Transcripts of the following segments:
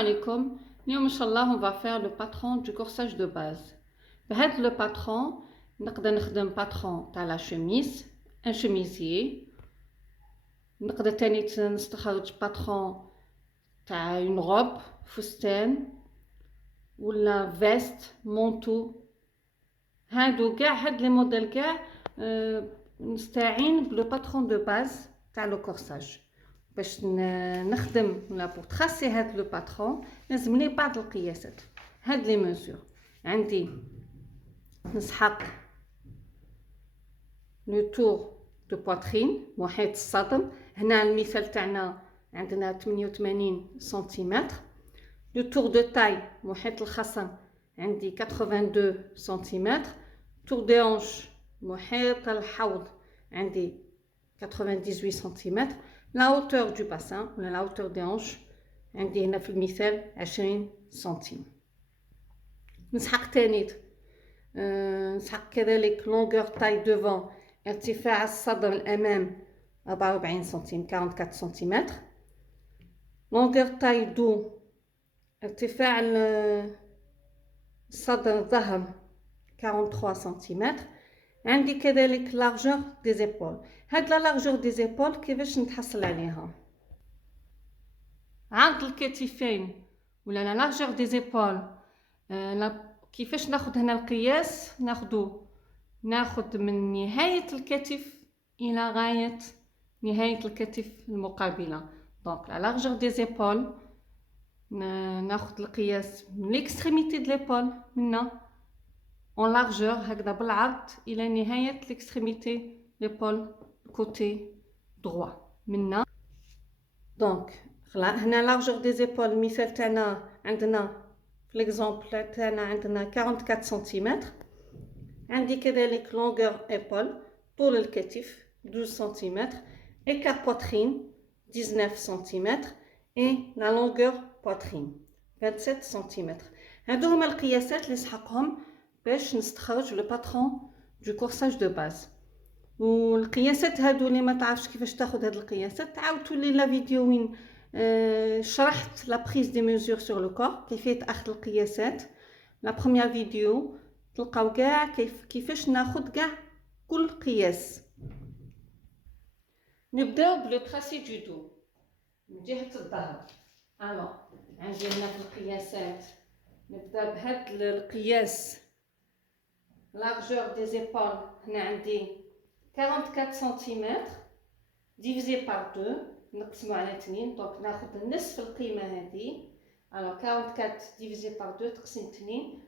alaikum. اليوم إن شاء الله on va faire le patron du corsage de base. بهذا le patron نقدر نخدم patron تاع la chemise, un chemisier. نقدر تاني نستخرج patron تاع une robe, فستان ولا veste, manteau. هادو كاع هاد لي موديل كاع نستعين بلو باترون دو باز تاع لو كورساج. باش نخدم ولا بور تراسي هاد لو باترون لازمني بعض القياسات. هاد لي ميزور عندي نسحق لو تور دو بواترين محيط الصدر. هنا المثال تاعنا عندنا 88 سنتيمتر. لو تور دو تاي محيط الخصر عندي 82 سنتيمتر. تور دي هونش محيط الحوض عندي 98 سنتيمتر. لا هوتور دو باسان ولا لا هوتور دي هونش عندي هنا في المثال 20 سنتيم. نسحق تاني نسحق كذلك لونغور تاي دوفون ارتفاع الصدر الامام 44 سنتيم 44 سنتيمتر. لونغور تاي دو ارتفاع الصدر الظهر 43 سنتيمتر. عندي كذلك لارجور دي زيبول. هاد لا لارجور دي زيبول كيفاش نتحصل عليها؟ عرض الكتفين ولا لا لارجور دي زيبول. كيفاش ناخد هنا القياس؟ ناخد من نهاية الكتف الى غاية نهاية الكتف المقابلة. دونك لا لارجور دي زيبول ناخد القياس من ليكستريميتي د ليبول منا en largeur هكذا بالعرض الى نهاية l'extrémité l'épaule côté droit منا. دونك هنا لارجور دي زيبول المثال تاعنا عندنا في ليكزامبل تاعنا عندنا 44 سنتيمتر. عندي كذلك لونغور ايبول طول الكتف 12 سنتيمتر. écart poitrine 19 سنتيمتر et la longueur poitrine 27 سنتيمتر. هادو هما القياسات اللي نسحقهم باش نستخرج لو باترون دو كورساج دو باز. والقياسات هادو اللي ما تعرفش كيفاش تاخذ هاد القياسات تعاودوا لي لا فيديو وين شرحت لا بريز دي ميزور سور لو كور كيفيه اخذ القياسات. لا بروميير فيديو تلقاو كاع كيفاش ناخذ كاع كل قياس. نبداو بلو تراسي دو دو من جهه الظهر. الو عندي هنا في القياسات نبدا بهاد القياس largeur des épaules هنا عندي 44 سنتيمتر divisé par 2 نقسمو على 2 دونك ناخذ نصف القيمه هذه. alors 44 divisé par 2 تقسم 2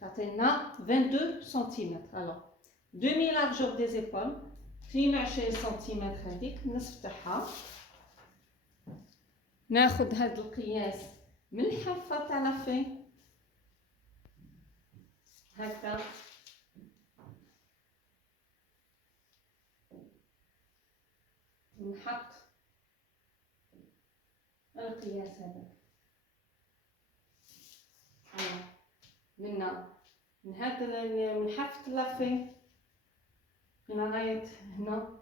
تعطينا 22 سنتيمتر. alors demi largeur des épaules 22 سنتيمتر هذيك النصف تاعها. ناخذ هذا القياس من الحافه تاع لافي هكذا نحط القياس هذا من هذا من حافة لافي إلى غاية هنا.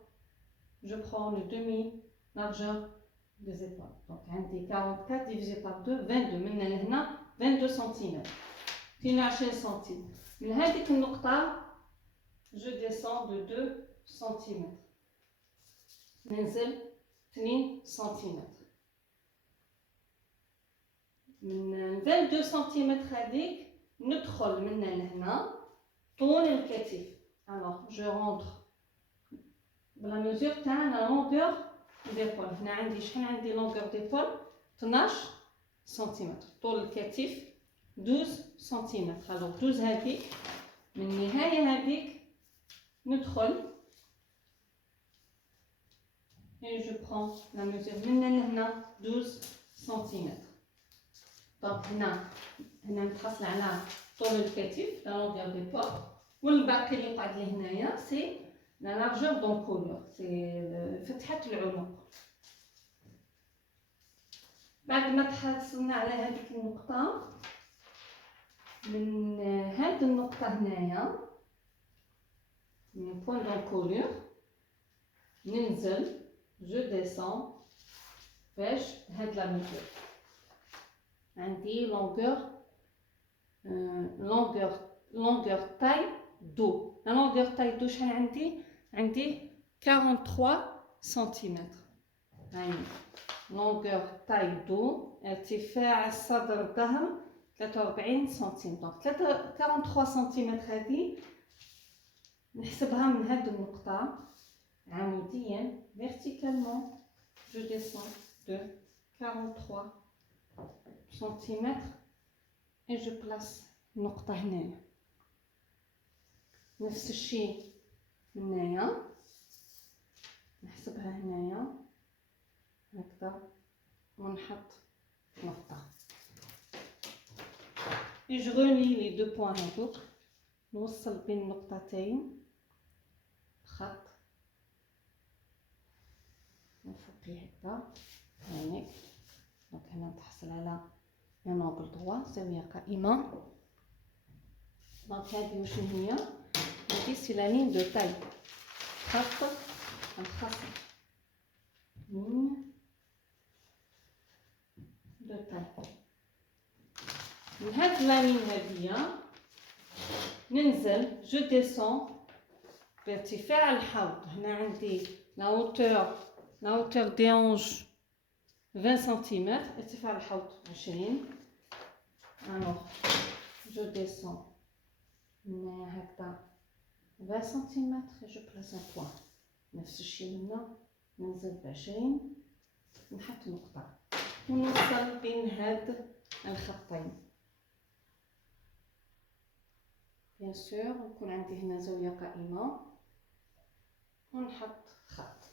جو برون لو دومي لارجور دي زيبول. دونك عندي 44 ديفيزي بار 2 22 من لهنا 22 سنتيمتر 22 سنتيم. من هذيك النقطة جو ديسون دو 2 سنتيمتر ننزل 2 سنتيمتر. من 22 سنتيمتر هذيك ندخل من لهنا طول الكتف. alors je rentre بلا ميزور تاع لا لونغور ديبول. هنا عندي شحال عندي لونغور ديبول 12 سنتيمتر. طول الكتف 12 سنتيمتر. alors 12 هذيك من النهاية هذيك ندخل et je prends la mesure من لهنا 12 سنتيمتر. دونك هنا نتحصل على طول الكتف لا لونغور دي بور. والباقي اللي قاعد لي هنايا سي لا لارجور دونكولور سي فتحة العنق. بعد ما تحصلنا على هذيك النقطة من هاد النقطة هنايا من بوين دونكولور ننزل جو ديسون باش هاد لا ميزور عندي longueur taille dos. La longueur taille dos شحال عندي 43 سنتيمتر. هاي longueur taille dos ارتفاع الصدر الظهر 43 سنتيمتر. دونك 43 سنتيمتر هذه نحسبها من هذه النقطة عموديا verticalement. Je descends de 43 centimètres et je place نقطة هنايا. نفس الشيء هنايا نحسبها هنايا هكذا ونحط نقطة. et je relie les deux points هذوك نوصل بين النقطتين خط من فوقي هكذا هانيك. دونك هنا تحصل على un angle droit زاوية قائمة. دونك هذه واش هي؟ هذه سي لا لين دو تاي خط الخصم لين دو تاي. من هاد لا لين هادية ننزل جو ديسون بارتفاع الحوض. هنا عندي لا hauteur des hanches 20 سنتيمتر، ارتفاع الحوض 20. alors je descends هنايا هكذا 20 سنتيمتر et je place un point. نفس الشيء هنا ننزل ب20 نحط نقطة ونوصل بين هاد الخطين. بيان سور يكون عندي هنا زاوية قائمة ونحط خط.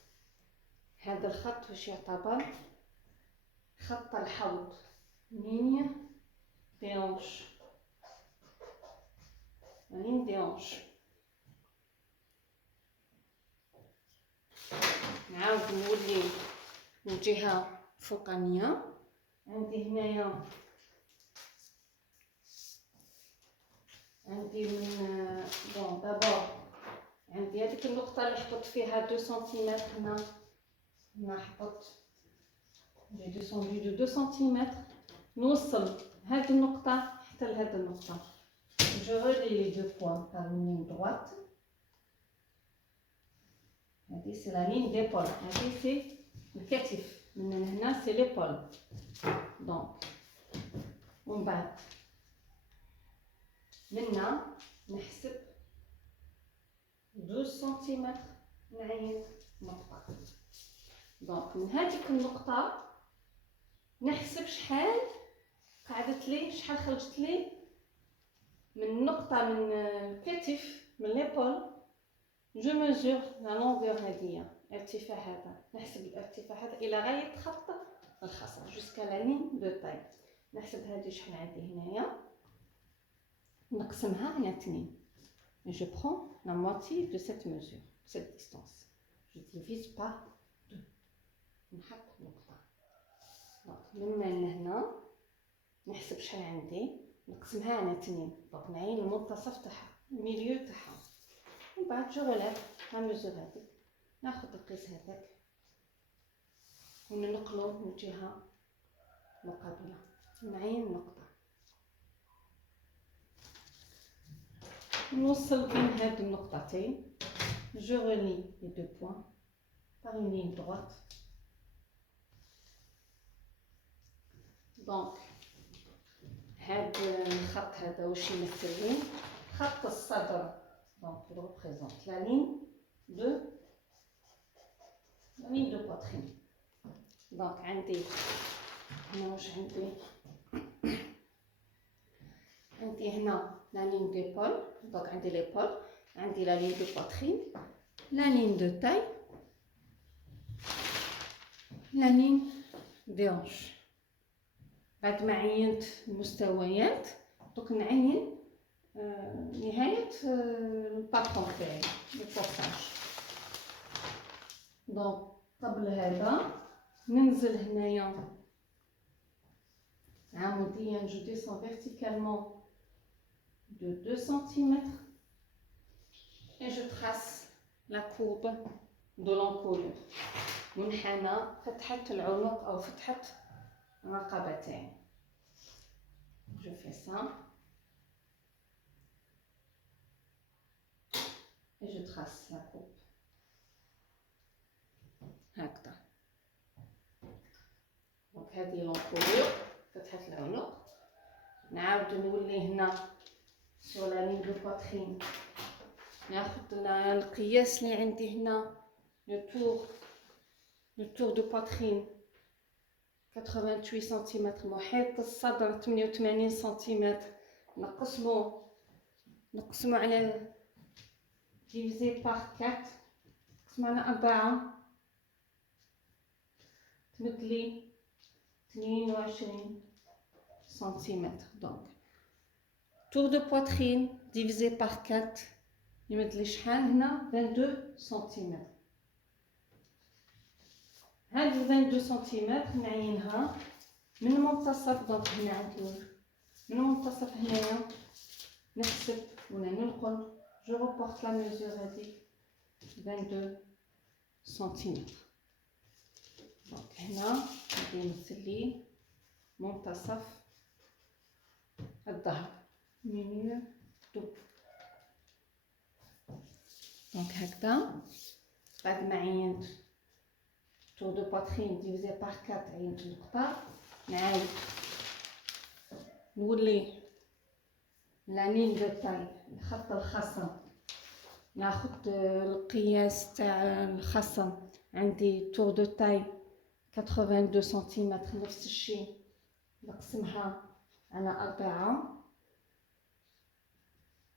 هذا الخط واش يعتبر؟ خط الحوض ligne des hanches. la ligne des hanches. نعاود نولي من الجهة الفوقانية. عندي هنايا عندي من بون دابور عندي هذيك النقطة اللي حطيت فيها 2 سنتيمتر. هنا حطيت جي ديسوندو دو 2 سنتيمتر. نوصل هذه النقطة حتى لهذه النقطة. جو ريلي لي دو بوين بار لين droite. هذه سي لا لين ديبول. هذه سي الكتف. من هنا سي ليبول. دونك ومن بعد منا نحسب 12 سنتيمتر نعين نقطة. دونك من هذيك النقطة نحسب شحال قعدت لي، شحال خرجت لي من النقطة من الكتف من ليبول. جو ميزور لا لونغور هادية ارتفاع هذا. نحسب الارتفاع هذا إلى غاية خط الخصر جوسكا لا لين دو تاي. نحسب هذه شحال عندي هنايا نقسمها على 2. je prends la moitié de cette mesure, cette distance. je divise par 2. نحط نقطة. دونك من لهنا نحسب شحال عندي نقسمها على 2. دونك نعين المنتصف تاعها الميليو تاعها. ومن بعد جو غلاف لا ميزور هذيك ناخذ القيس هذاك وننقلو من الجهة المقابلة نعين نقطة. نوصل بين هاد النقطتين. جو relie les deux points par une ligne droite. دونك هاد الخط هذا واش يمثل لي؟ خط الصدر. دونك il représente la ligne de poitrine. دونك عندي هنا واش عندي؟ عندي هنا la ligne d'épaule. دونك عندي l'épaule، عندي la ligne de poitrine، la ligne de taille، la ligne des hanches. بعد ما عينت المستويات دوك نعين نهاية الباترون تاعي البورساج. دونك قبل هذا ننزل هنايا عموديا. جو ديسون فيرتيكالمون de 2 cm et je trace la courbe de l'encolure. منحنى فتحة العنق أو فتحة الرقبتين. fais ça. Et je trace la coupe. هكذا. دونك هذه لونكولور فتحة العنق. نعاود نولي هنا سور لا لين دو باترين، ناخد القياس اللي عندي هنا لو تور دو باترين 88 سنتيمتر، محيط الصدر 88 سنتيمتر. نقسمو على ديفيزي بار 4، نقسمو على 4 تمدلي 22 سنتيمتر. دونك tour de poitrine divisé par 4 يمدلي شحال هنا 22 سنتيمتر. هاد 22 سنتيمتر نعينها من منتصف. دونك هنا عندي من منتصف هنايا نحسب ولا ننقل جو ريبورت لا ميزور هذيك 22 سنتيمتر. دونك هنا غادي يمثل لي منتصف الظهر مينير دو. دونك هكذا بعد ما عينت تور دو باترين ديفيزي بار 4 عينت النقطة، نعاود نولي لا لين دو تاي الخط الخصم، ناخد القياس تاع الخصم عندي تور دو تاي 82 سنتيمتر، نفس الشيء نقسمها على 4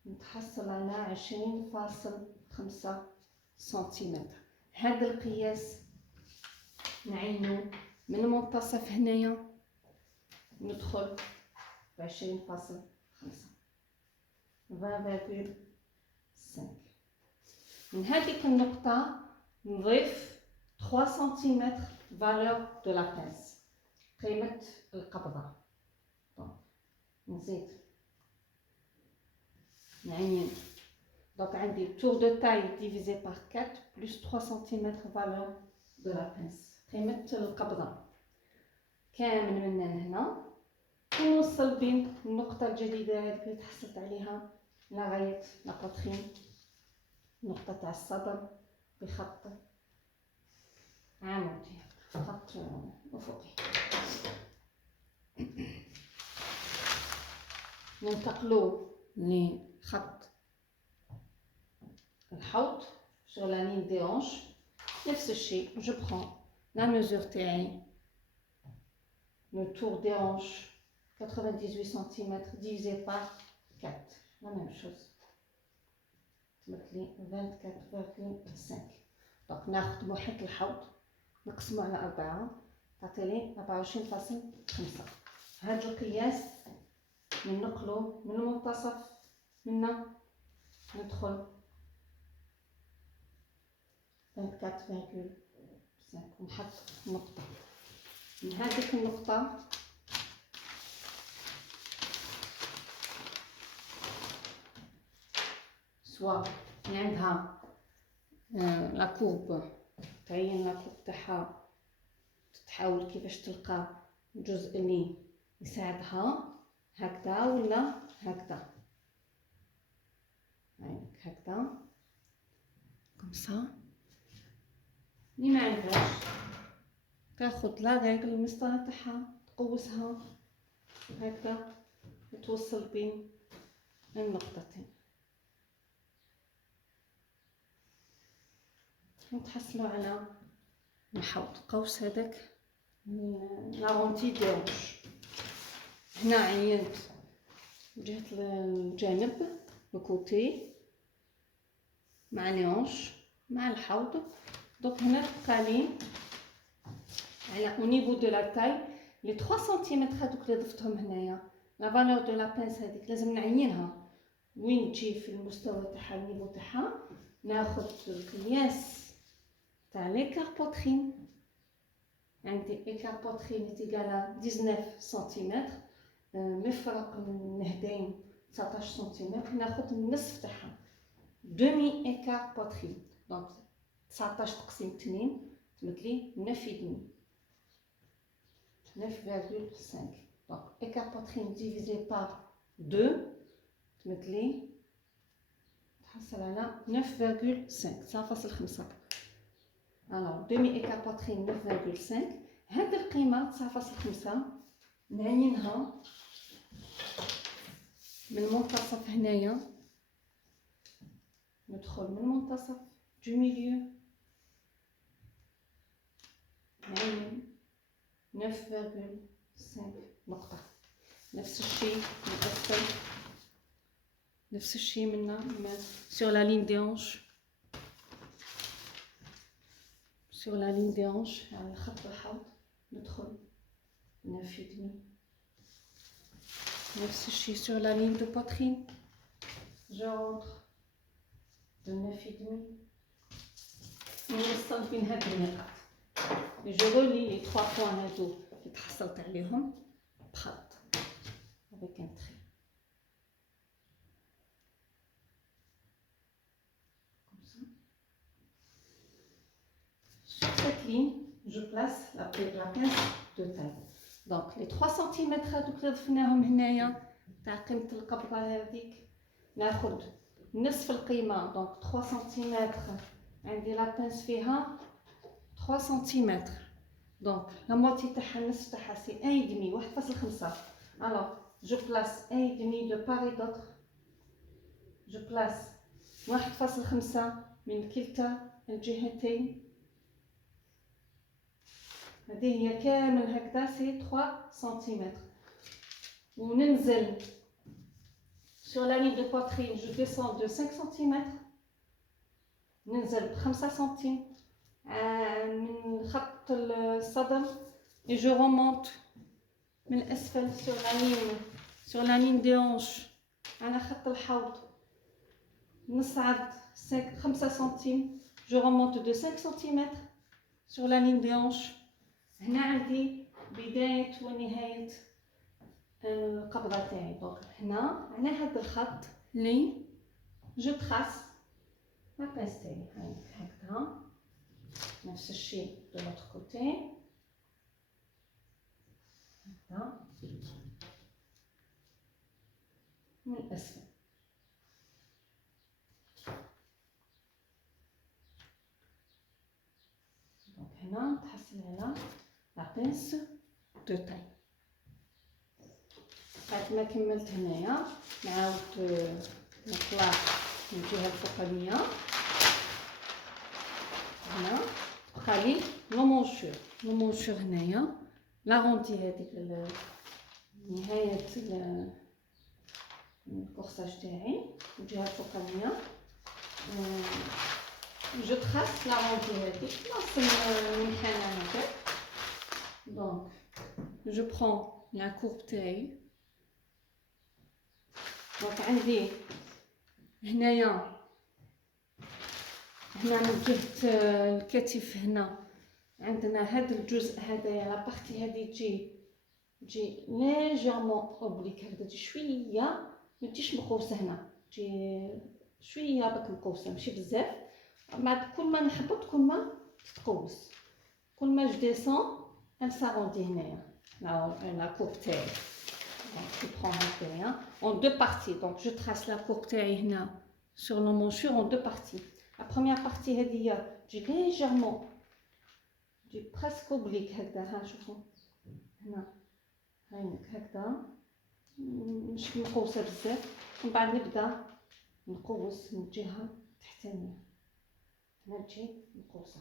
نتحصل على 20.5 سنتيمتر. هذا القياس نعينو من منتصف هنايا ندخل ب 20.5 20.5. من هذيك النقطة نضيف 3 سنتيمتر فالور دو لا بينس، قيمة القبضة. نزيد نعين. دونك عندي تور دو تاي ديفيزي بار 4 بلس 3 سنتيمتر فالور دو لا بينس، قيمة القبضة كامل من هنا ونوصل بين النقطة الجديدة هذيك اللي تحصلت عليها لغاية لا باترين، النقطة تاع الصدر بخط عمودي، خط أفقي. ننتقلو لخط الحوض sur la ligne des hanches. نفس الشيء je prends la mesure تاعي le tour des hanches 98 cm divisé par 4 la même chose تمثلي 24.5. دونك ناخد محيط الحوض نقسمو على 4 تعطيلي 24.5. هاد القياس ننقلو من المنتصف هنا ندخل 24.5 ونحط نقطة. من هذيك النقطة سواء اللي عندها لا كورب تعين لا كورب تاعها، تحاول كيفاش تلقى الجزء اللي يساعدها هكذا ولا هكذا، هكذا كمسا. اللي ما عندهاش تاخد لا ريغل المسطرة تاعها تقوسها هكذا وتوصل بين النقطتين نتحصلوا على الحوض. قوس هذاك لارونتي ديروش. هنا عينت جهة الجانب الكوتي مع ليونش مع الحوض. دونك هنا تبقى لي على او نيفو دو لا تاي لي 3 سنتيمتر هذوك اللي ضفتهم هنايا لا فالور دو لا بينس هذيك لازم نعينها وين تجي في المستوى تاعها النيفو تاعها. ناخذ القياس تاع ليكار بوترين، عندي ايكار بوترين تيغالا 19 سنتيمتر، مفرق النهدين 19 سنتيمتر، ناخذ النصف تاعها دومي ايكار بوترين. دونك 19 تقسيم 2 تمثلي 9.5 9.5. Donc, écart poitrine divisé par 2, تمدلي تحصل على 9,5 9.5. alors demi écart poitrine 9,5. هاد القيمة 9.5 نعينها من المنتصف هنايا، ندخل من المنتصف du milieu نعين 9,5 نقطة. نفس الشيء من الأسفل، نفس الشيء منا sur la ligne des hanches، sur la ligne des hanches على خط الحوض ندخل 9,5. نفس الشيء sur la ligne de poitrine je rentre de 9,5. نوصل بين هاد النقاط. je relie les 3 points هادو اللي تحصلت عليهم بخط avec un trait. Sur cette ligne, je place la pince de taille. Donc les 3 cm هذوك اللي ضفناهم هنايا تاع قيمة القبضة هذيك ناخد نصف القيمة. دونك 3 سم عندي لا pince فيها 3 سم. دونك لا موتي تاعها النصف تاعها سي 1,5 1.5. alors je place 1,5 de part et d'autre. je place 1.5 من كلتا الجهتين. هذه هي كامل هكذا سي 3 سنتيمتر. وننزل sur la ligne de poitrine je descends de 5 cm. ننزل ب 5 سنتيم من خط الصدر et je remonte من الأسفل sur la ligne des hanches على خط الحوض. نصعد 5 سنتيم. je remonte de 5 cm sur la ligne des hanches. هنا عندي بداية ونهاية القبضة تاعي. دونك هنا على هذا الخط اللي جو تراس لا بينس تاعي هكذا. نفس الشيء دو لوتر كوتي هكذا من الأسفل. دونك هنا تحصل على لا بينس دو تاي. بعد ما كملت هنايا نعاود نطلع من الجهه الفوقانيه. هنا بقى لي لو مونشور هنايا لاغونتي هذيك نهايه الكورساج تاعي الجهه الفوقانيه. جو تراس لاغونتي هذيك ناصل المنحنى هكاك. دونك جو برون لا كورب تاعي. دونك عندي هنايا هنا من جهة الكتف هنا عندنا هذا الجزء هذايا لا بارتي هذه تجي ليجيرمون اوبليك هكذا، تجي شويه ما تجيش مقوسه. هنا تجي شويه باك مقوسه ماشي بزاف. بعد كل ما نحبط كل ما تتقوس. كل ما جو ديسون elle s'arrondit هنايا la courbe تاعي. Donc je prends هكذايا en deux parties. Donc je trace la courbe تاعي هنا sur le monchure en deux parties. La première partie هذه تجي légèrement تجي presque oblique هكذا. ها شوفوا هنا هاينك هكذا مش مقوسه بزاف. ومن بعد نبدا نقوس من الجهه التحتانيه. هنا تجي مقوسه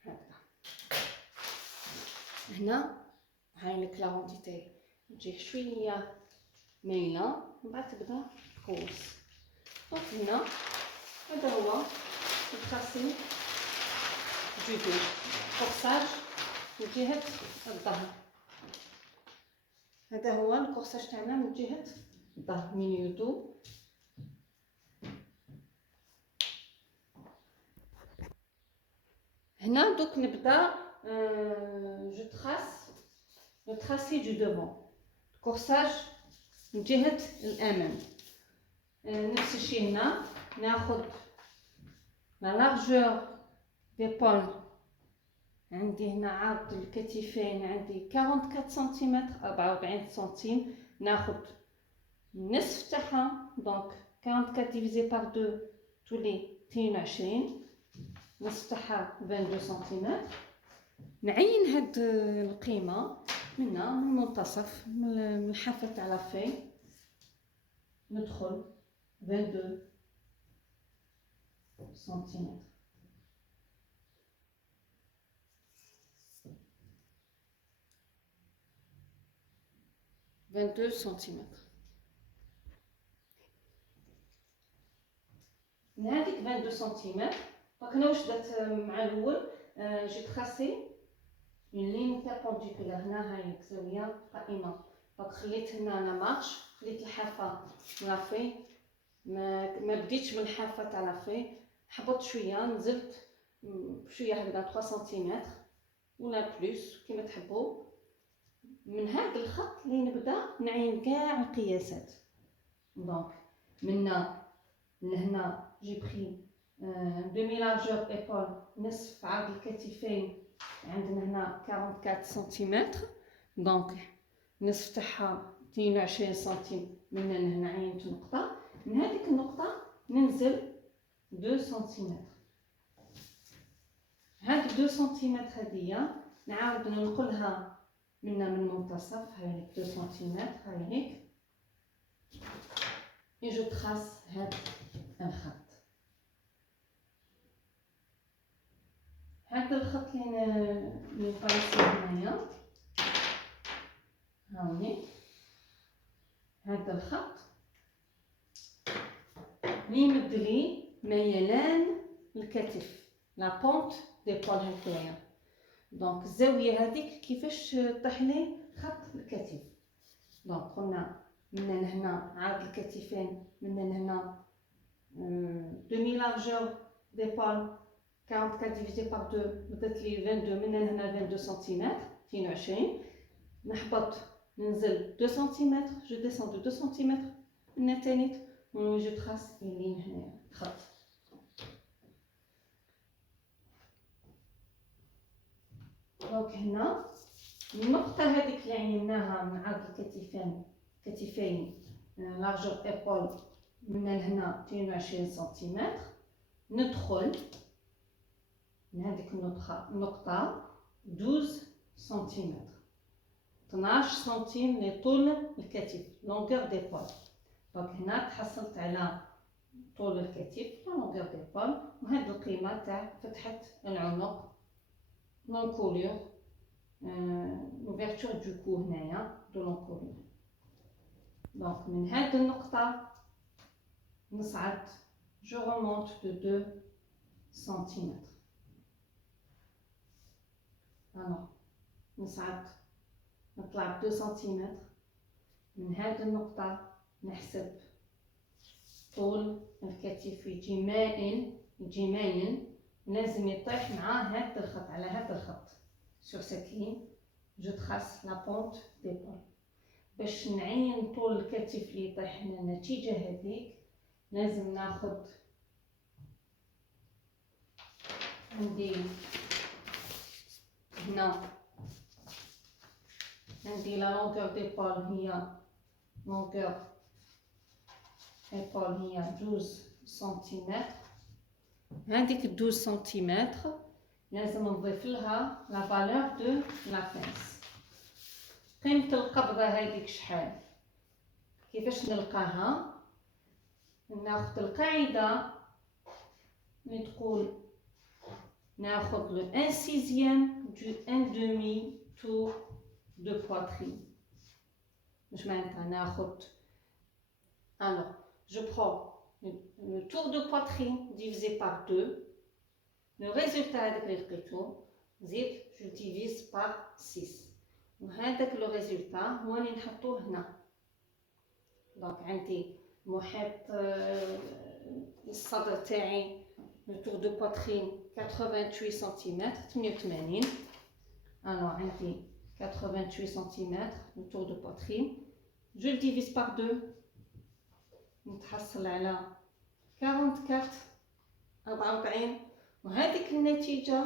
هكذا. هنا هايلك لاغونتي تاعي تجي شويه مايله ومن بعد تبدا تقوس. دونك هنا هذا هو التراسي جودو كورساج من جهه الظهر. هذا هو الكورساج تاعنا من جهه الظهر مينيو دو. هنا دوك نبدا جو تراس لو تراسي دو دوفون كورساج من جهه الامام. نفس الشيء هنا ناخذ لا لارجور ديبول عندي هنا عرض الكتفين عندي 44 سنتيمتر 44 سنتيم. ناخد النصف تاعها دونك 44 ديفيزي بار 2 تولي 22 النصف تاعها 22 سنتيمتر. نعين هاد القيمة من المنتصف من الحافة تاع لافي ندخل 22 سنتيمتر. 22 سنتيمتر. من هذيك 22 سنتيمتر دونك هنا واش درت مع الاول جي تراسي اون لين بيربونديكولار هنا هاي زاويه قائمه دونك خليت هنا انا مارش خليت الحافه لافي ما بديتش من الحافه تاع لافي حبطت شويه نزلت شويه هكذا 3 سنتيمتر ولا بلوس كيما تحبوا. من هذا الخط اللي نبدا نعين كاع القياسات دونك منا لهنا جي بري دمي لارجور ايبول نصف عرض الكتفين عندنا هنا 44 سنتيمتر دونك نصف تاعها 22 سنتيم. من هنا عينت نقطه من هذيك النقطه ننزل 2 سنتيمتر. هاد 2 سنتيمتر هذيا نعاود ننقلها من المنتصف هاي 2 سنتيمتر هاي هيك et je trace هاد الخط. هذا الخط اللي فايسي هنايا هاوني هذا الخط اللي يمد لي ميلان الكتف لا بونت دي بول هكايا دونك الزاويه هذيك كيفاش طيح لي خط الكتف. دونك قلنا من لهنا عرض الكتفين من لهنا demi largeur d'épaule 44 divisé par 2 بدات لي 22 من هنا 22 سنتيمتر 22 نحبط ننزل 2 سنتيمتر جو ديسون 2 سنتيمتر من تانيت و جو تراس لين هنا خط. دونك هنا النقطة هذيك اللي عيناها من عرض الكتفين لارجور ايبول من هنا 22 سنتيمتر ندخل من هذيك النقطة 12 سنتيمتر 12 سنتيم لطول الكتف لونغور ديبول. دونك هنا تحصلت على طول الكتف لونغور ديبول وهاد القيمة تاع فتحة العنق لونكولور l'ouverture du cou هنايا دو لونكولور. دونك من هاد النقطة نصعد جو remonte de 2 سنتيمتر. alors نصعد نطلع ب 2 سنتيمتر. من هاد النقطة نحسب طول الكتف يجي مايل لازم يطيح مع هاد الخط على هاد الخط sur cette ligne je trace la pente d'épaule. باش نعين طول الكتف اللي يطيح لنا النتيجة هذيك لازم ناخد عندي هنا عندي لا لونغور ديبول هي لونغور ايبول هي 12 سنتيمتر. هذيك 12 سنتيمتر لازم نضيف لها لا فالور دو لا بينس. قيمة القبضة هذيك شحال كيفاش نلقاها؟ ناخد القاعدة اللي تقول ناخد لو 1 سيزيام دو 1 demi tour de poitrine. واش معناتها ناخد alors je prends le tour de poitrine divisé par 2 le résultat هذاك اللي لقيتو زيد je divise par 6 وهذاك لو ريزولتا هو اللي نحطوه هنا. دونك عندي محيط الصدر تاعي لو طور دو بواترين 88 سنتيمتر 88. الو عندي 88 سنتيمتر لو طور دو بواترين جو le divise par 2 نتحصل على 44 وهذيك النتيجة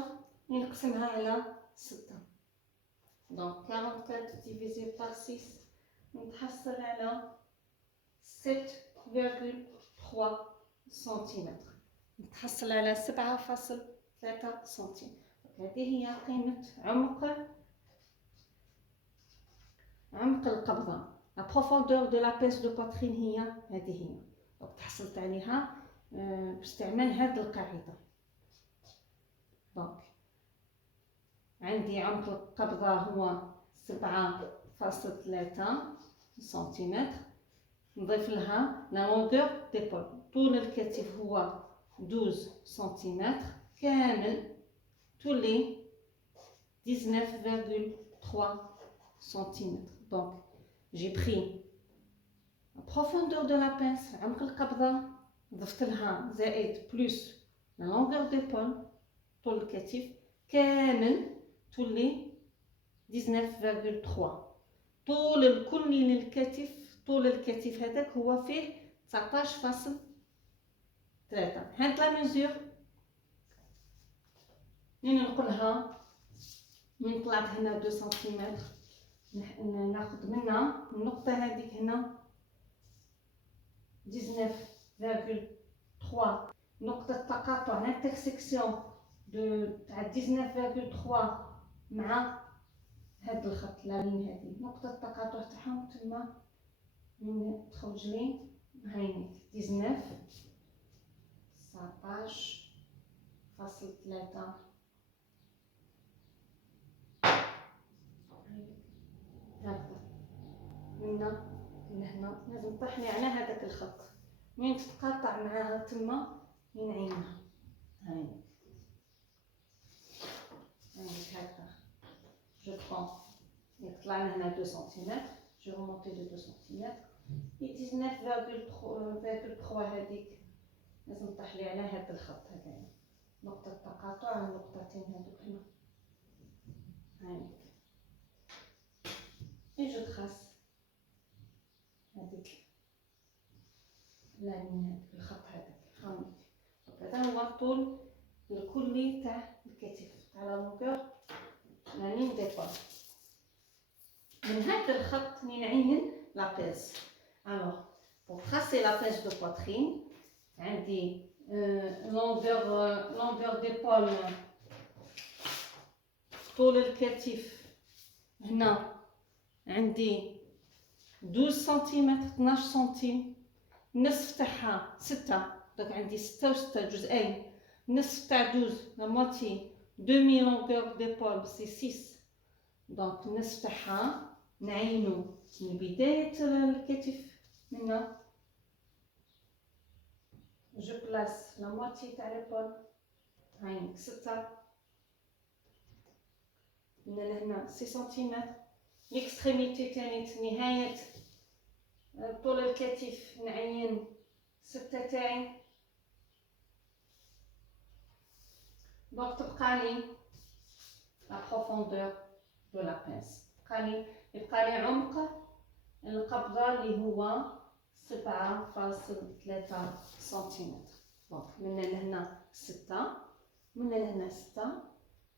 نقسمها على 6. دونك 44 ديفيزي بار 6 نتحصل على 7.3 سنتيمتر، نتحصل على 7.3 سنتيم. هذه هي قيمة عمق القبضة. لا بروفوندور دو لا بيس دو بوترين هي هذه هي. دونك تحصلت عليها باستعمال هذه القاعدة. دونك عندي عمق القبضة هو 7.3 سنتيمتر، نضيف لها لا لونغور ديبول، طول الكتف هو 12 سنتيمتر كامل، تولي 19.3 سنتيمتر. دونك جي بخي بروفوندور دو لا بينس، عمق القبضة، ضفت لها زائد بلوس لا لونغور ديبول، طول الكتف كامل، تولي 19.3. طول الكلي للكتف، طول الكتف هذاك هو فيه 19.3. هاد لا ميزور منين ننقلها، من طلعت هنا 2 سنتيمتر، ناخد منها النقطة هذيك هنا 19.3، نقطة تقاطع انترسيكسيون تاع 19.3 مع هاد الخط لالين هادي، نقطة التقاطع تاعهم تما من تخرج لي هاينيك 19.3 هكذا. منا لهنا لازم طيحني على هذاك الخط، وين تتقاطع معاها تما ينعينها هاينيك هكذا. جو برون يطلع لنا هنا 2 سنتيمتر، جو ريمونتي دو 2 سنتيمتر et 19.3 هذيك لازم طيح لي على هذا الخط هكايا، نقطة تقاطع النقطتين هذوك هنا هاينيك. اي جو تخاس هذيك لانين هذاك الخط هذاك هاينيك. هذا هو الطول الكلي تاع الكتف تاع لا لونغور لانين ديبول. من هذا الخط نعين لابيز. Alors, pour tracer la pêche de poitrine, عندي longueur d'épaule طول الكتف هنا عندي 12 سنتيمتر، 12 سنتيم، النصف تاعها 6، دونك عندي 6 و6 جزئين، النصف تاع 12 لا موتي demi longueur d'épaule سي 6، دونك النصف تاعها نعينو من بداية الكتف هنا، جو بلاس لا موتي تاع ليبول هاينيك 6 من لهنا 6 سنتيمتر. ليكستريميتي تانيت نهاية طول الكتف نعين 6 تاعي. دونك تبقالي لا بروفوندور دو لا بينس، يبقالي عمق القبضة اللي هو 7.3 سنتيمتر. دونك من لهنا 6، من لهنا 6.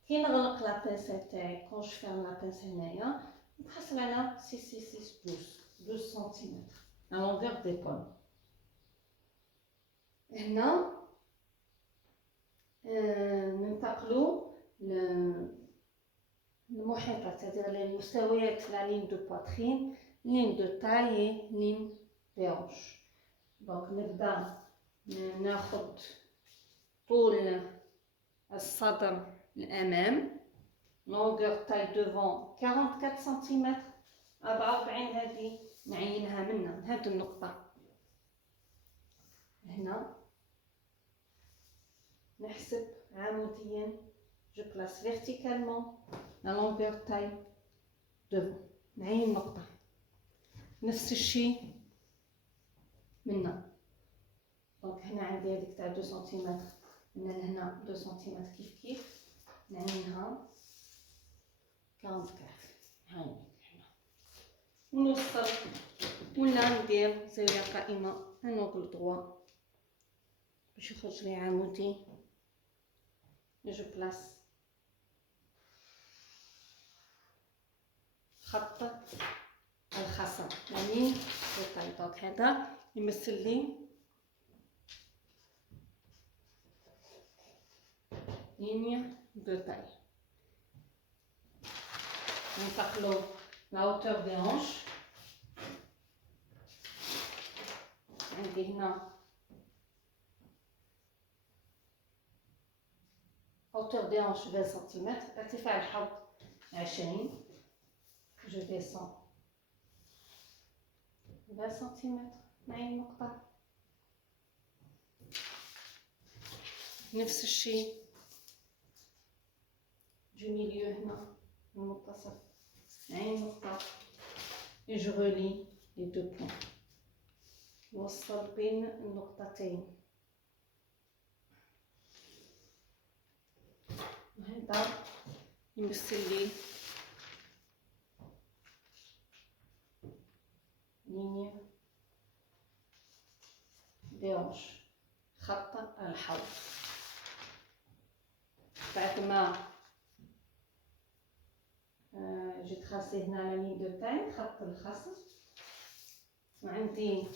كي نغلق لابينس تاعي كون جو فيرم لابينس هنايا نتحصل على 12 سنتيمتر لا لونغور ديبول. هنا ننتقلوا للمحيطات، هذه المستويات لا لين دو بواترين، لين دو تاي، لين دي هونش. دونك نبدا ناخد طول الصدر الامام، لونغور تاي دوفون 44 سنتيمتر، 44 هذه نعينها من هذه النقطة هنا، نحسب عموديا، جو بلاس فيرتيكالمون لا لونغور تاي دوفون، نعين النقطة. نفس الشيء منا، دونك هنا عندي هذيك تاع 2 سنتيمتر، من لهنا 2 سنتيمتر كيف نعينها 44 هاينيك هنا، ونوصل ولا ندير زاوية قائمة انوغل دروا باش يخرج لي عمودي. جو بلاس خط الخصم يعني دو دونك هذا يمثل لي لينيا دو تاي. ننتقلو لا هوتور دي هونش. عندي هنا hauteur des hanches 20 cm, ارتفاع الحوض 20. Je descends 20 cm معي النقطة. نفس الشيء du milieu هنا المنتصف معي النقطة. et je relie les deux points. نوصل بين النقطتين. وهذا يمثل لي لينيا دي هونش خط الحوض. بعد ما جي تراسي هنا لا لين دو تاي خط الخصم، وعندي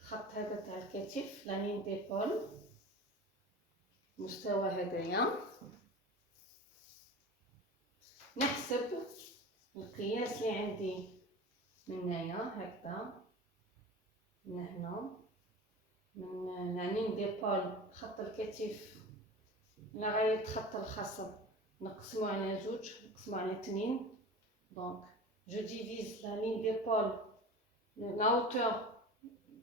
خط هذا تاع الكتف لا لين ديبول مستوى هدايا. نحسب القياس اللي عندي من هنايا هكذا من هنا من لا لين ديبول خط الكتف لغاية خط الخصم نقسمو على جوج، نقسمو على 2. دونك جو ديفيز لا لين ديبول لا هوتور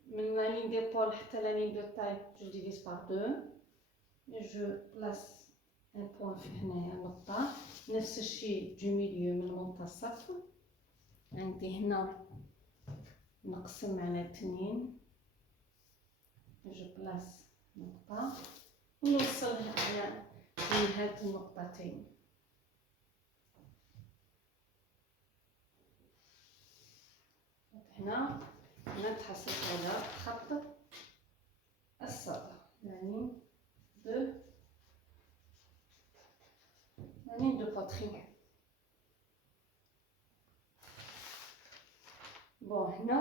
من لا لين ديبول حتى لا لين دو تاي جو ديفيز بار 2. جو بلاس ان بوان في هنايا نقطة. نفس الشيء دو ميليو من المنتصف عندي هنا نقسم على 2. جو بلاس نقطة ونوصلها على بين هاد النقطتين. هنا نتحصل على خط الصدر يعني دو بوترين. بون هنا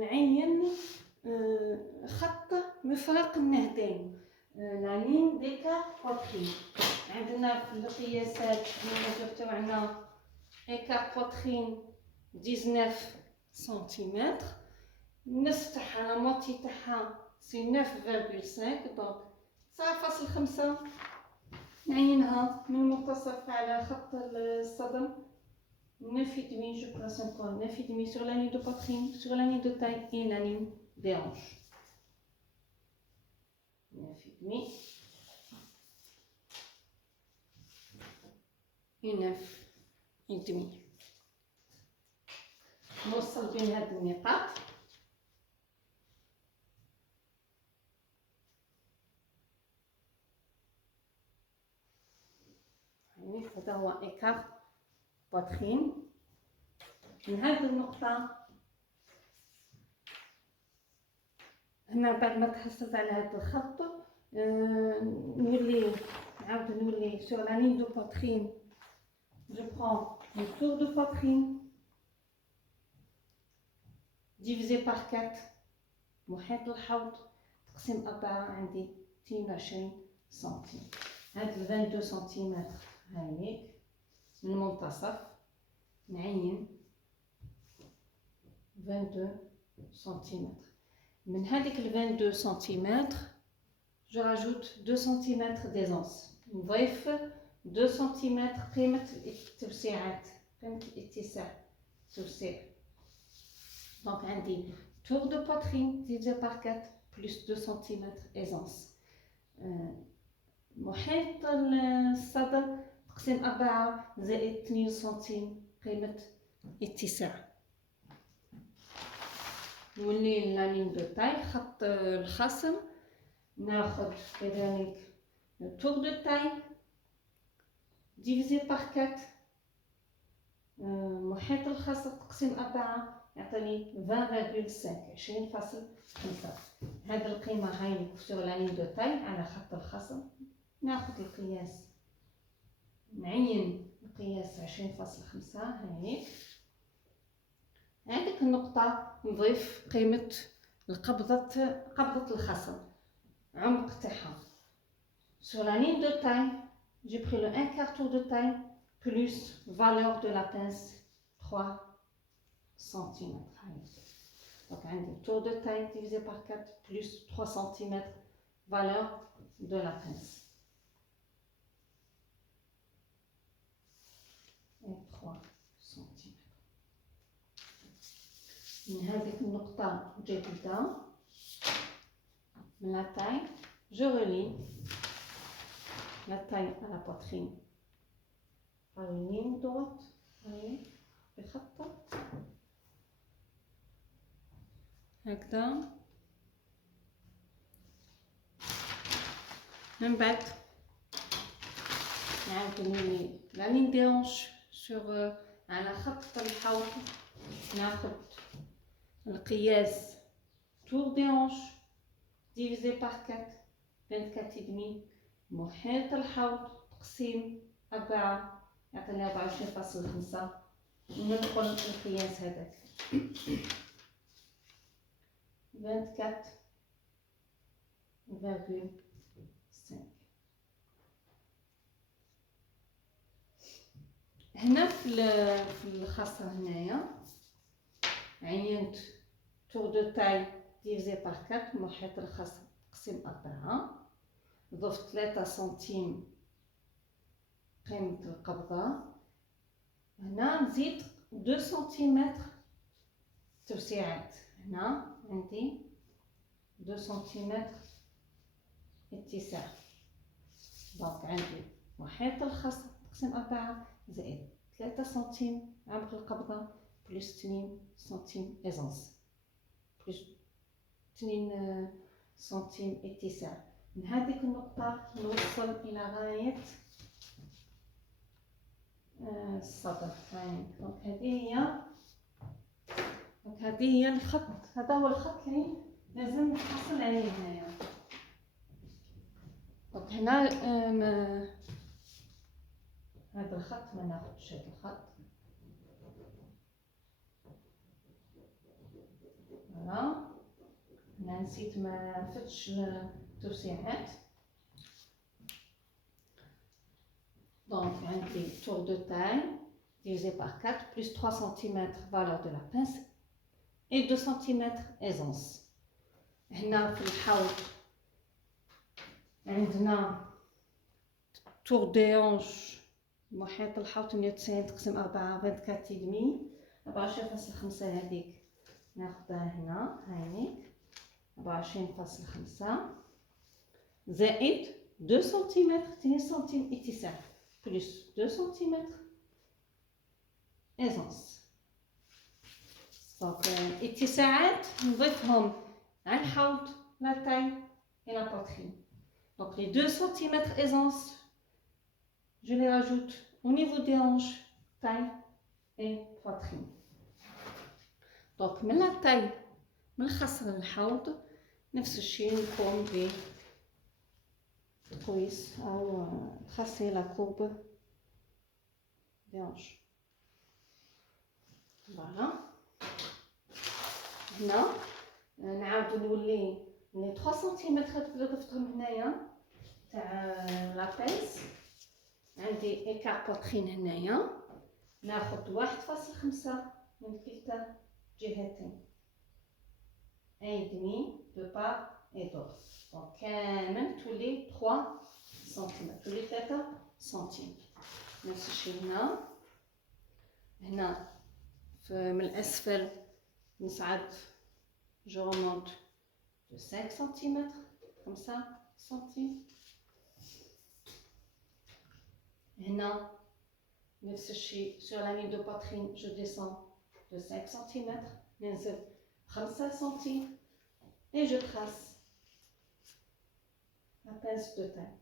نعين خط مفرق النهدين لا لين ديكار بوترين. عندنا في القياسات الموجب تاعنا ايكار بوترين 19 سنتيمتر. النصف تاعها لا موتي تاعها سي 9.5 دونك 9.5 نعينها من المنتصف على خط الصدر 9,5. je place encore 9,5 sur la ligne de poitrine, sur la ligne de taille et la ligne des hanches. 9,5 et 9,5. نوصل بين هاد النقاط. هذا هو إيكار بوترين. من هذه النقطة هنا بعد ما تحصلت على هذا الخط نعاود نولي sur la ligne de poitrine. Je prends le tour de poitrine divisé par 4 محيط الحوض تقسيم 4 عندي 22 سنتيم. هاد 22 سنتيمتر هايك من المنتصف نعين 22 سنتيمتر. من هذيك 22 سنتيمتر جو راجوت 2 سنتيمتر ديزونس. نضيف 2 سنتيمتر قيمة التوسيعات، قيمة الاتساع توسيع. دونك عندي tour de poitrine divisé par 4 plus 2 سنتيمتر ايزونس. محيط الصدر تقسيم 4 زائد 2 سنتيم قيمة اتساع. نولي لا لين دو تاي خط الخصم ناخد كذلك tour de taille divisé par 4 محيط الخصم تقسيم 4 يعطيني 20.5. هذه القيمة هاي سور لا لين دو تاي على خط الخصم. ناخد القياس نعين القياس 20.5 هيك. هذيك النقطة نضيف قيمة قبضة الخصر، عمق تاعها. Sur la ligne de taille, j'ai pris le 1/4 tour de taille plus valeur de la pince 3 cm. Donc un tour de taille divisé par 4 plus 3 cm valeur de la pince. Et 3 cm. من هذه النقطة جديدة من la taille, je relie la taille à la poitrine par une ligne droite, voyez, بخطة هكذا. من بعد نعاود نولي لا لين دي هونش سور على خط الحوض، ناخد القياس tour des hanches divisé par 4 24,5 محيط الحوض تقسيم 4 يعطيني 24.5. ندخل القياس هذاك 24,5. هنا في الخاصة هنايا عينت tour de taille divisé par 4 محيط الخاصة تقسيم 4. ضفت 3 سنتيم قيمة القبضة. هنا نزيد 2 سنتيمتر توسيعات. هنا عندي 2 سنتيمتر اتساع. دونك عندي محيط الخاص تقسيم 4 زائد 3 سنتيم عمق القبضة بلس 2 سنتيم ايزونس بلس 2 سنتيم اتساع. من هذيك النقطة نوصل إلى غاية الصدر. دونك هذه هي الخط. هذا هو الخط اللي لازم نحصل عليه هنايا. دونك هنا هذا الخط ما ناخدش هذا الخط. فوالا هنا نسيت ما فتش التوسيعات. Donc, عندي tour de taille divisé par 4 plus 3 cm valeur de la pince et 2 cm aisance. هنا في الحوض عندنا tour des hanches محيط الحوض 190 تقسيم 4 24,5 24.5. هذيك ناخدها هنا هاينيك 24.5 زائد 2 سنتيمتر 2 سنتيم اتساع بلس 2 سنتيمتر ايزونس. دونك اتساعات نضيفهم على الحوض لا تاي et la poitrine. Donc les 2 cm aisance, je les rajoute au niveau des hanches, taille et poitrine. Donc من la taille من الخصر للحوض نفس الشيء نقوم ب تقويس أو tracer la courbe des hanches. Voilà. هنا نعاود نولي لي 3 سنتيمتر اللي ضفتهم هنايا تاع لا بيس. عندي ايكار بوترين هنايا ناخد 1.5 من كلتا جهتين 1,5 دو بار اي دوت. دونك كامل تولي 3 سنتيمتر تولي 3 سنتيم. نفس الشيء هنا من الاسفل نصعد جو remonte de 5 cm, comme ça, centimes. هنا نفس الشيء sur la ligne de poitrine je descends de 5 cm, ننزل 5 cm et je trace la pince de taille.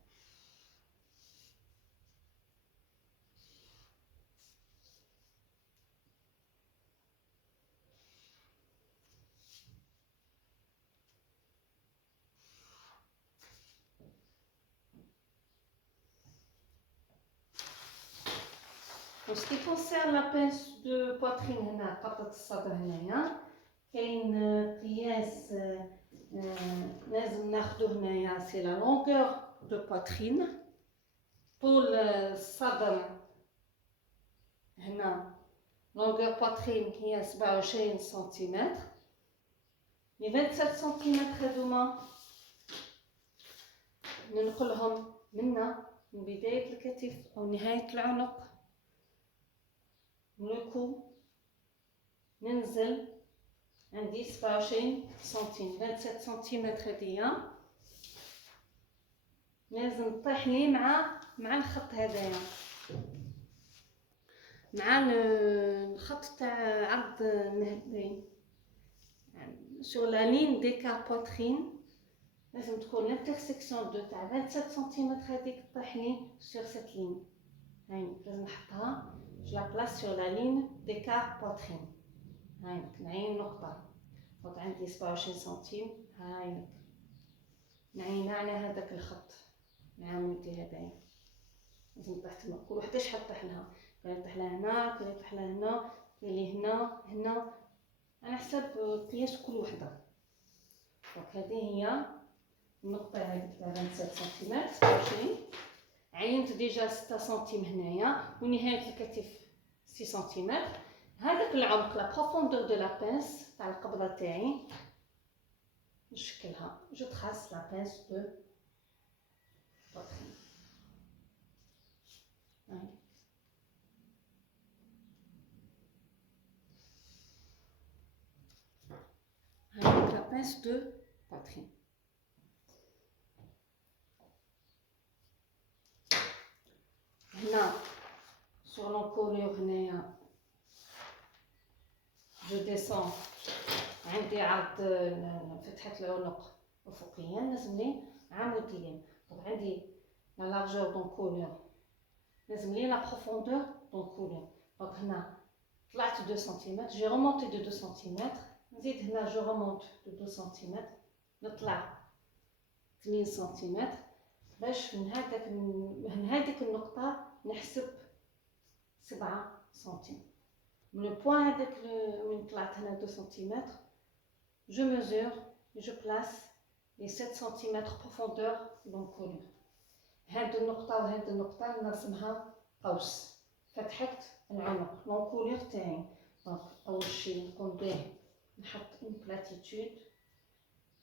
pour ce qui concerne la pince de poitrine هنا قبضة الصدر هنايا كاين قياس لازم ناخدو هنايا سي لا لونغور دو بوitrine طول الصدر هنا لونغور بوitrine هي 27 سنتيمتر لي 27 سنتيمتر هذوما ننقلهم منا من بداية الكتف أو نهاية العنق نلكو ننزل عندي 27 سنتيم 27 سنتيمتر هذيا لازم تطيح لي مع الخط هذايا مع الخط تاع عرض النهبين sur la ligne d'écart poitrine لازم تكون l'intersection de تاع 27 سنتيمتر هذيك تطيح لي sur cette ligne هاي لازم نحطها je la place sur la ligne d'écart poitrine هاي نعين نقطة نحط عندي 27 سنتيم هاي نعين على هذاك الخط مع ودي هذايا لازم تحت كل وحده شحال طيح لها كاين طيح لها هنا كاين طيح لها هنا كاين اللي هنا على حسب قياس كل وحده دونك هذه هي النقطه هذيك تاع 27 سنتيمتر 26 عينت ديجا 6 سنتيم هنايا ونهايه الكتف 6 سنتيمتر هذاك العمق لا بروفوندور دو لا بانس تاع القبضه تاعي نشكلها جو تراس لا بانس دو poitrine avec la pince de poitrine. هنا sur l'encolure هنايا je descends عندي عرض فتحة العنق أفقيا لازملي عموديا دونك عندي لا لارجور دونكولور لازملي لا بروفوندور دونكولور دونك هنا طلعت 2 سنتيمتر جي رومونتي دو 2 سنتيمتر نزيد هنا جو رومونت دو 2 سنتيمتر نطلع 8 سنتيمتر باش من هذيك النقطة نحسب 7 سنتيم من لو بوين هذاك وين طلعت هنا 2 سنتيمتر جو ميزور جو بلاس لي 7 سنتيمتر بروفوندور دونكولور هاد النقطة وهاد النقطة نرسمها قوس فتحة العنق لونكولور تاعي دونك أول شي نقوم به نحط اون بلاتيتود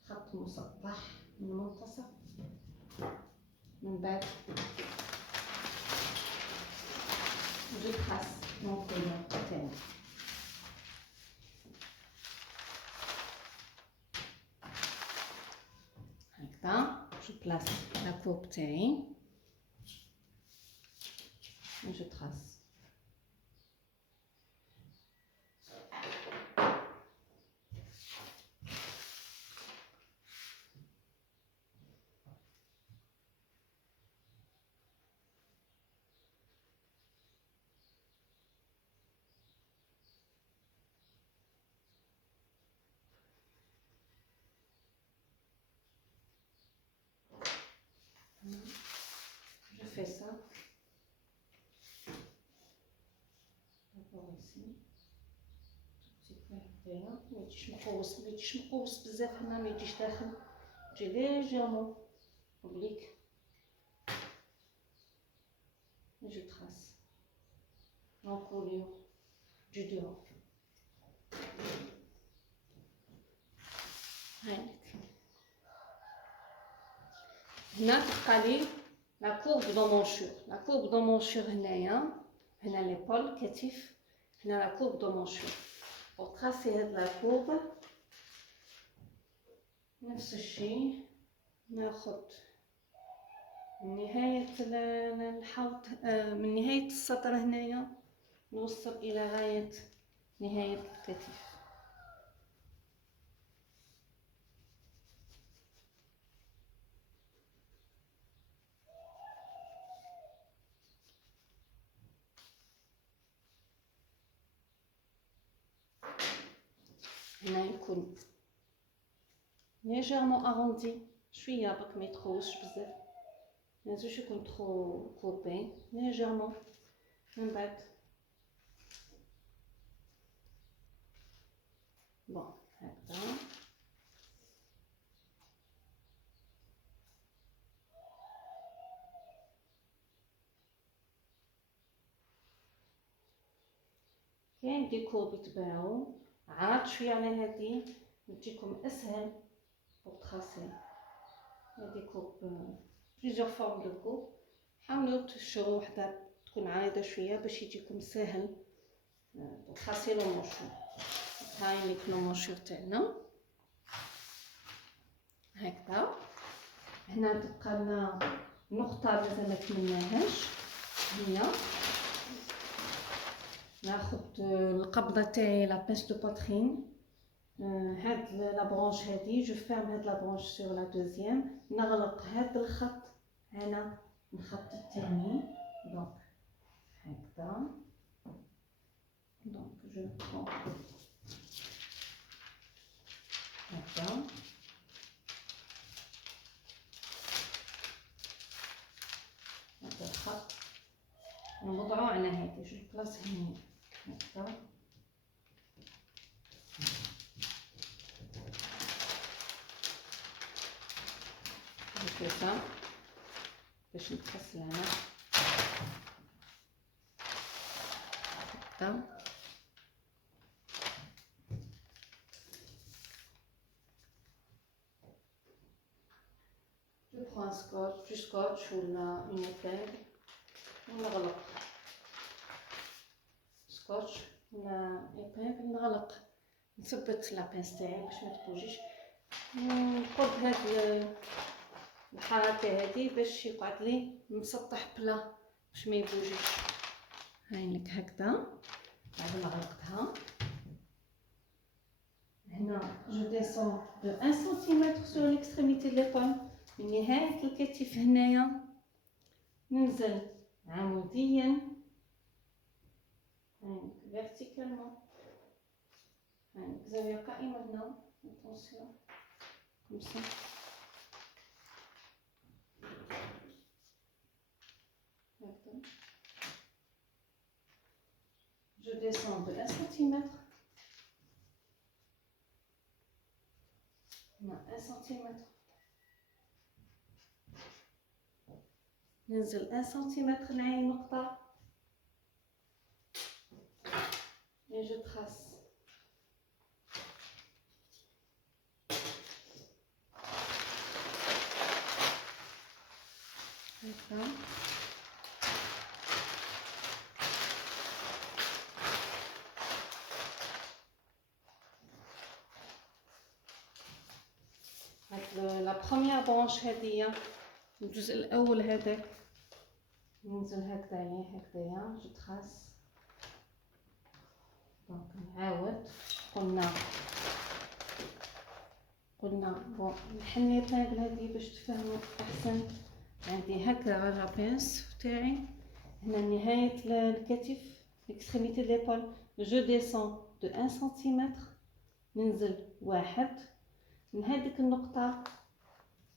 خط مسطح من المنتصف من بعد جو تراس لونكولور تاعي هكذا جو بلاس لا كورب تاعي جو تراس Je fais ça. D'abord ici. Petit peu هكذايا ميجيش مقوس بزاف هنا ميجيش داخل تجي ليجيرمون اوبليك جو تراس l'encolure du dehors هايلك هنا تبقى لي لا كورب دومونشور لا كورب دومونشور هنايا هنا ليبول كتف هنا لا كورب دومونشور pour tracer هاد لا كورب نفس الشيء ناخد من نهاية الحوض من نهاية السطر هنايا نوصل إلى غاية نهاية الكتف هنا يكون ليجيرمون اروندي شويه برك ما يتخوش بزاف ملازمش يكون ترو كوبي ليجيرمون من بعد بون هكذا. كاين ديكور بيتباعو عاد شويه على هادي تجيكم اسهل بوغ تراسي. هادي كوب بليزيور فورم دو كوب، حاولوا تشرو وحده تكون عريضه شويه باش يجيكم ساهل بوغ تراسي لو مونشور. هاي ليك لو مونشور تاعنا هكذا. هنا تبقى لنا نقطه مازال ما كملناهاش. هنا ناخذ القبضه تاعي لا بيس دو باترين. هاد لا برونش هادي جو فيرم هاد لا برونش سور لا دوزيام، نغلق هاد الخط هنا الخط الثاني. دونك هكذا. دونك جو برون هكذا. هذا الخط نوضعو على هادي جو بلاص هنا هكذا. هكذا باش نتحصل هنا هكذا. جو برون سكوتش ولا اون ايبيل ونغلق. سكوتش ولا ايبيل نغلق، نثبت لابينس تاعي باش ما تبوجيش. نقود هاد الحركه هادي باش يقعد لي مسطح بلا باش ما يبوجيش. هايلك هكذا. بعد ما غلقتها هنا جو ديسون دو 1 سنتيمتر سور ليكستريميتي دو ليبول، من نهايه الكتف هنايا ننزل عموديا هايلك فيرتيكالمون. هايلك زاويه قائمه هنا اتونسيون كوم سا. Je descends de 1 cm. Non, 1 cm. ننزل 1 cm نعين نقطة. Et je trace. هكذا. لا بروميير برونش هادية الجزء الاول هذاك ننزل هكذايا هكذايا جو تراس. دونك نعاود قلنا بون نحني الطابل هادي باش تفهموا احسن. عندي هكا لا بينس تاعي هنا نهايه الكتف اكستريميتي ليبول. جو ديسون دو 1 سنتيمتر ننزل واحد من هذيك النقطه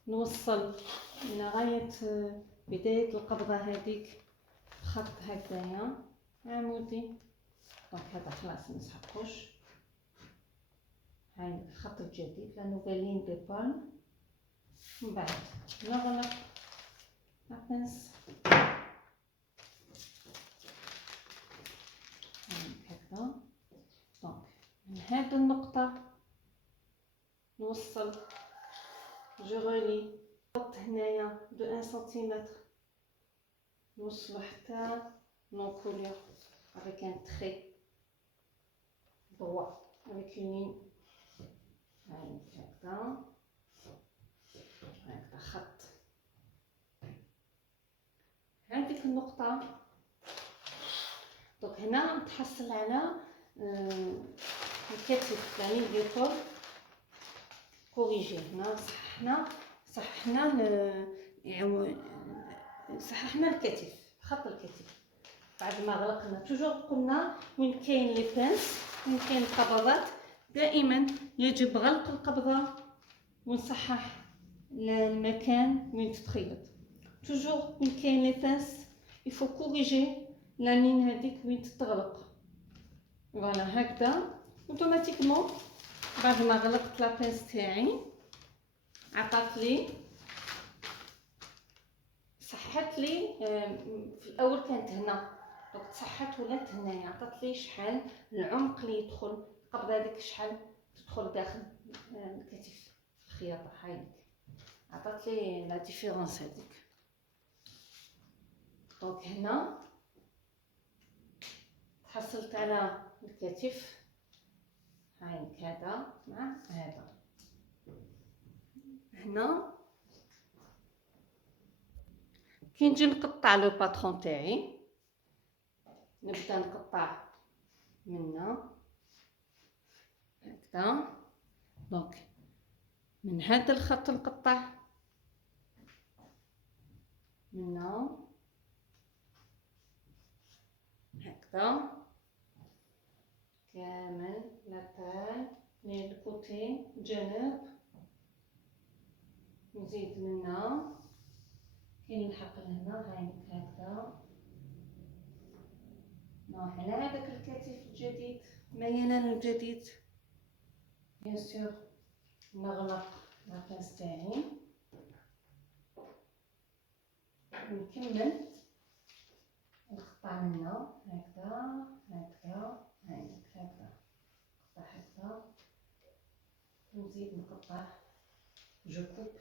نوصل الى غايه بدايه القبضه هذيك خط هكذايا عمودي. دونك هذا خلاص منسحقوش. هاي الخط الجديد لا نوفيل لين ديبول. من بعد نغلق لابنس هكذا. دونك من هاد النقطة نوصل جو غولي خط هنايا دو 1 سنتيمتر نوصلو حتى نونكوليو avec un trait droit avec une ligne هكذا هكذا خط. هذيك النقطة دونك هنا نتحصل على الكتف يعني ديكور كوريجي. هنا صححنا الكتف خط الكتف بعد ما غلقنا. توجور قلنا وين كاين لي بانس وين كاين القبضات دائما يجب غلق القبضة ونصحح المكان وين تتخيط. توجور وين كاين لي بانس يفو كوريجي لا لين هذيك وين تتغلق. فوالا هكذا اوتوماتيكمون بعد ما غلقت لابينس تاعي عطات لي صحت لي. في الاول كانت هنا، دونك تصحت ولات هنايا. عطات لي شحال العمق اللي يدخل قبل هذيك، شحال تدخل داخل الكتف الخياطه. هاي عطات لي لا ديفيرونس هذيك. دونك هنا تحصلت على الكتف هاي هذا مع هذا. هنا كي نجي نقطع لو باترون تاعي، نبدا نقطع منا هكذا. دونك من هذا الخط نقطع منا هكذا كامل لاتال لي الكوتي جانب. نزيد منا كي نلحق لهنا هاي هكذا. نروح على هذاك الكتف الجديد، ميلان الجديد. بيان سور نغلق لاباس تاعي ونكمل نقطع منا هكذا هكذا هاي هكذا، نقطع هكذا ونزيد نقطع. جو كوب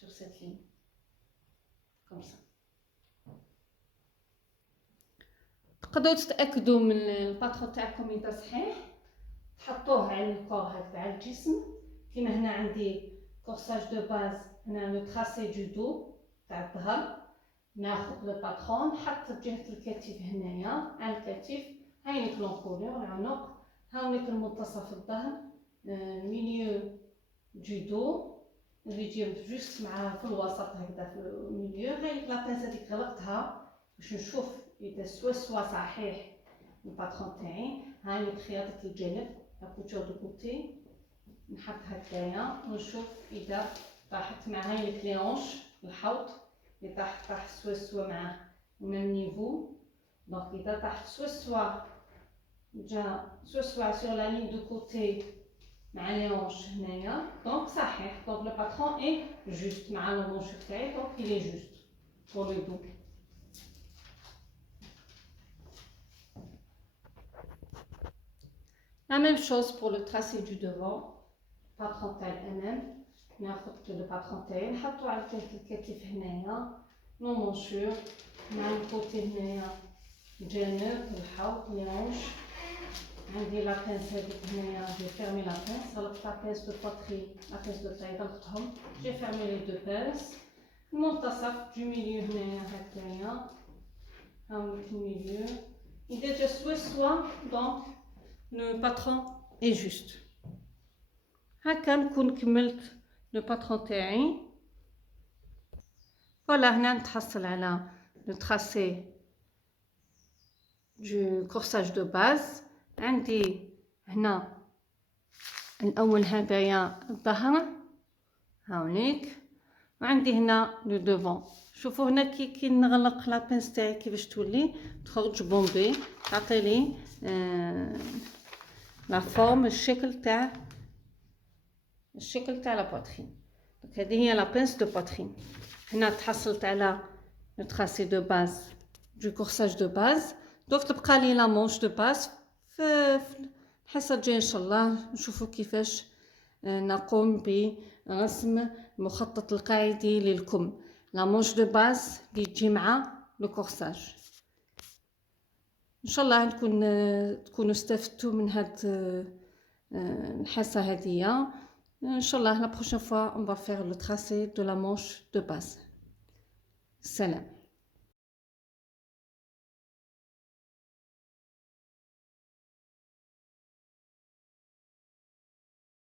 sur cette ligne comme ça. تقدروا تتاكدوا من الباترون تاعكم اذا صحيح، تحطوه على الكور هكذا على الجسم. كيما هنا عندي كورساج دو باز، هنا لو تراسي دو دو تاع الظهر. ناخذ لو باترون نحط جهه الكتف هنايا على الكتف. هاي لونكولور العنق، هاونيك المنتصف الظهر، ميليو دو دو اللي يجي جوست مع في الوسط هكذا في الميليو. هاي لاباس هذيك غلقتها باش نشوف اذا سوا صحيح الباترون تاعي. هاي خياطه الجانب لابوتور دو كوتي، نحط هكايا ونشوف اذا طاحت مع هاي الكليونش الحوض. اللي طاح سوا مع ميم نيفو. دونك اذا طاحت سوا جا سوا سور لا لين دو كوتي مع ليونش هنايا، دونك صحيح. دونك لو باترون اي جوست مع لونش تاعي، دونك il est juste pour le dos. La même chose pour le tracé du devant. باترون تاع الامام ناخذ لو باترون تاعي نحطو على الكتف هنايا مونشور مع الكوتي هنايا جانب الحوض ليونش. عندي لابينس هذيك هنايا جي فيرمي لابينس، غلقت لابينس دو باتري لابينس دو تاي غلقتهم، جي فيرمي لي دو بينس. المنتصف دو ميليو هنايا هكايا، هاو الميليو. اذا جا سوا دونك لو باترون اي جوست. هكا نكون كملت لو باترون تاعي. فوالا هنا نتحصل على لو تراسي دو كورساج دو باز. عندي هنا الاول هذايا الظهر هاونيك، وعندي هنا لو دوفون. شوفوا هنا كي نغلق لابينس تاعي كيفاش تولي تخرج بومبي، تعطي لي لا فورم الشكل تاع لا بواترين. دونك هذه هي لابينس دو بواترين. هنا تحصلت على لو تراسي دو باز دو كورساج دو باز. دونك تبقى لي لا مونش دو باز. في الحصه الجايه ان شاء الله نشوفوا كيفاش نقوم برسم المخطط القاعدي للكم، لا مونش دو باز اللي تجي مع لو كورساج. ان شاء الله تكونوا استفدتوا من هاد الحصه هذه. Inch'Allah, la prochaine fois, on va faire le tracé de la manche de base. Salam.